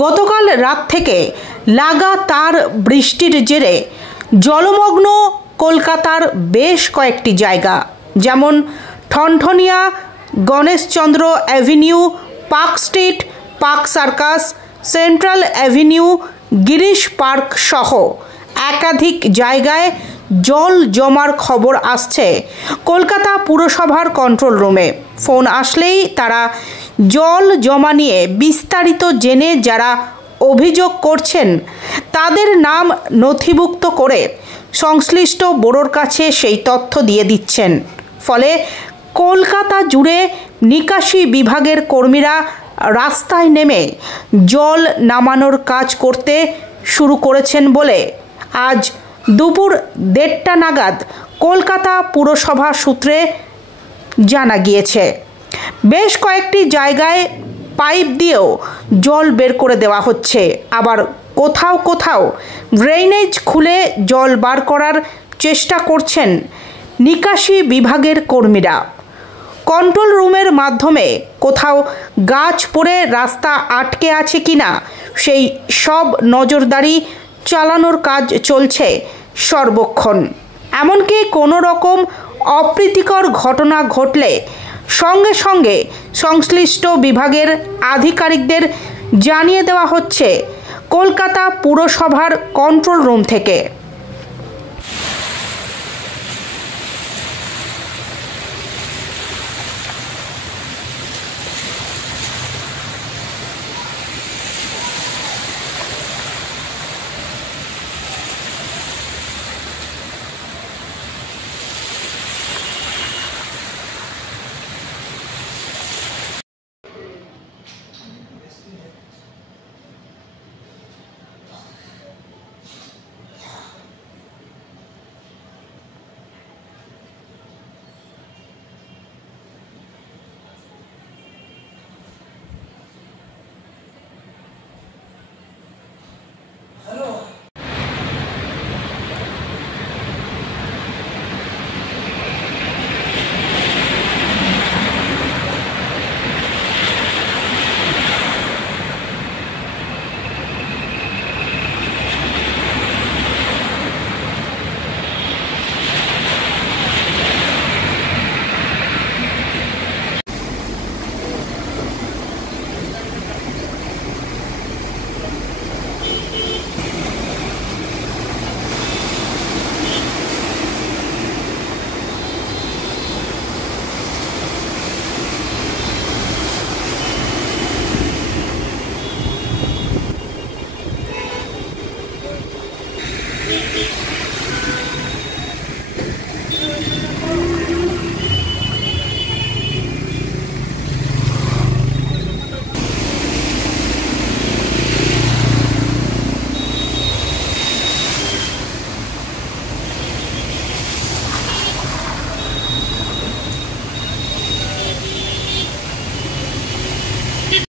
গতকাল রাত থেকে লাগাতার বৃষ্টির জেরে জলমগ্ন কলকাতার বেশ কয়েকটি জায়গা, যেমন Thanthania, Ganeshchandra avenue, park street, park circus, central avenue, Girish park সহ একাধিক জায়গায় জল জমার খবর আসছে কলকাতা পুরসভার কন্ট্রোল রুমে। ফোন আসলেই তারা জল জমা নিয়ে বিস্তারিত জেনে যারা অভিযোগ করছেন তাদের নাম নথিভুক্ত করে সংশ্লিষ্ট ব্যুরোর কাছে সেই তথ্য দিয়ে দিচ্ছেন। ফলে কলকাতা জুড়ে নিকাশি বিভাগের কর্মীরা রাস্তায় নেমে জল নামানোর কাজ করতে শুরু করেছেন বলে আজ দুপুর 1:30 নাগাদ কলকাতা পুরসভা সূত্রে জানা গিয়েছে। বেশ কয়েকটি জায়গায় পাইপ দিয়েও জল বের করে দেওয়া হচ্ছে, আবার কোথাও কোথাও ড্রেনেজ খুলে জল বার করার চেষ্টা করছেন নিকাশি বিভাগের কর্মীরা। কন্ট্রোল রুমের মাধ্যমে কোথাও গাছ পড়ে রাস্তা আটকে আছে কিনা সেই সব নজরদারি চালানোর কাজ চলছে সর্বক্ষণ। এমনকি কোনো রকম অপ্রীতিকর ঘটনা ঘটলে সঙ্গে সঙ্গে সংশ্লিষ্ট বিভাগের আধিকারিকদের জানিয়ে দেওয়া হচ্ছে কলকাতা পুরসভার কন্ট্রোল রুম থেকে।